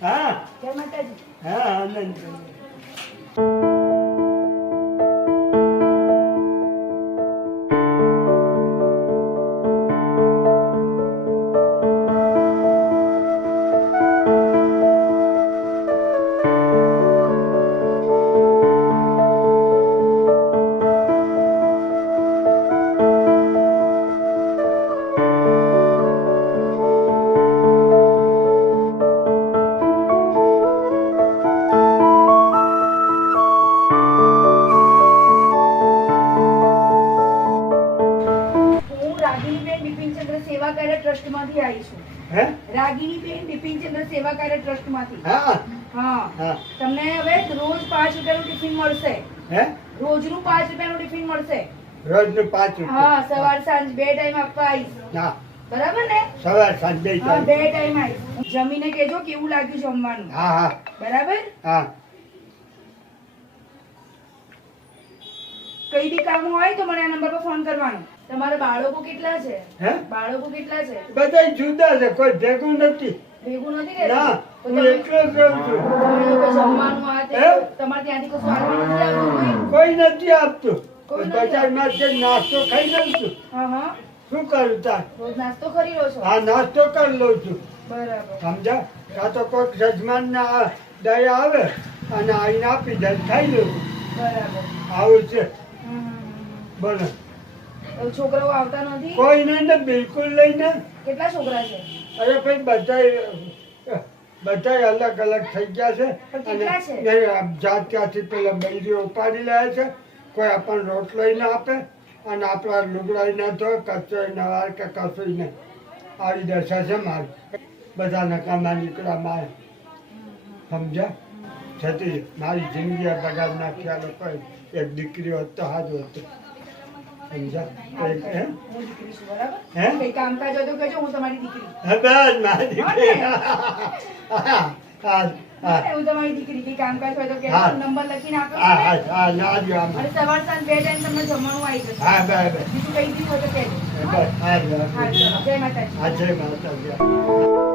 હા. હા આનંદ. સેવા માંથી આવી છું. હે? બેન બિપિનચંદ્ર સેવા કાર્ય ટ્રસ્ટમાંથી હા. હા. તમને હવે રોજ પાંચ રૂપિયાનું ટિફિન મળશે. હે? રોજનું પાંચ રૂપિયાનું ટિફિન મળશે. રોજનું પાંચ હા સવાર સાંજ બે ટાઈમ આપવા આવીશ. હા. બરાબર ને? સવાર સાંજ બે હા બે ટાઈમ ટાઈમ આવીશ. જમીને કેજો કેવું લાગ્યું જમવાનું. હા હા. બરાબર? હા. કઈ બી કામ હોય તો મને આ નંબર પર ફોન કરવાનો. તમારા બાળકો કેટલા છે? હે? બાળકો કેટલા છે? બધા જુદા છે કોઈ ભેગું નથી. ભેગું નથી ના હું એકલો જ રહું છું. જમવાનું આ તે તમારે ત્યાંથી કશું આવવાનું નથી આવતું કોઈ? નથી આપતું બજારમાં છે નાસ્તો ખાઈ લઉં છું. હા હા. શું કરું તાર? રોજ નાસ્તો કરી લો છો? હા નાસ્તો કરી લઉં છું. બરાબર. સમજા? કાં તો કોઈક જજમાન ના દયા આવે અને આઈને આપી જાય ખાઈ લઉં. બરાબર. આવું છે. બોલો. છોકરાઓ આવતા નથી? કોઈ નહીં ને બિલકુલ લઈને કેટલા છોકરા છે? અરે ભાઈ બધા બધા અલગ અલગ થઈ ગયા છે? અને જાત ત્યાંથી પેલા બૈરીઓ ઉપાડી લે છે. કોઈ આપણને રોટલો લઈને આપે અને આપણા લુગડા ના ધોય કચરો નવાર વાર કે કશું નહીં. આવી દશા છે મારી. બધા નકામા નીકળ્યા મારે. સમજ્યા? છતી મારી જિંદગી બગાડ નાખ્યા લોકોએ એક દીકરી હોત તો હાજ હોત. હે? કામકાજ કહેજો તમારી દીકરી. હા, બસ મારી દીકરી. હા હા. હા હું તમારી દીકરી. કઈ કામકાજ હોય તો નંબર લખીને આપો હા હા હા ના આમ. અને સવાર સાંજ બે ટાઈમ તમને જમવાનું આવી જશે. હા બરાબર. બીજું કઈ દીધું હોય તો કહેજો. હા હા જય માતાજી. હા જય માતાજી.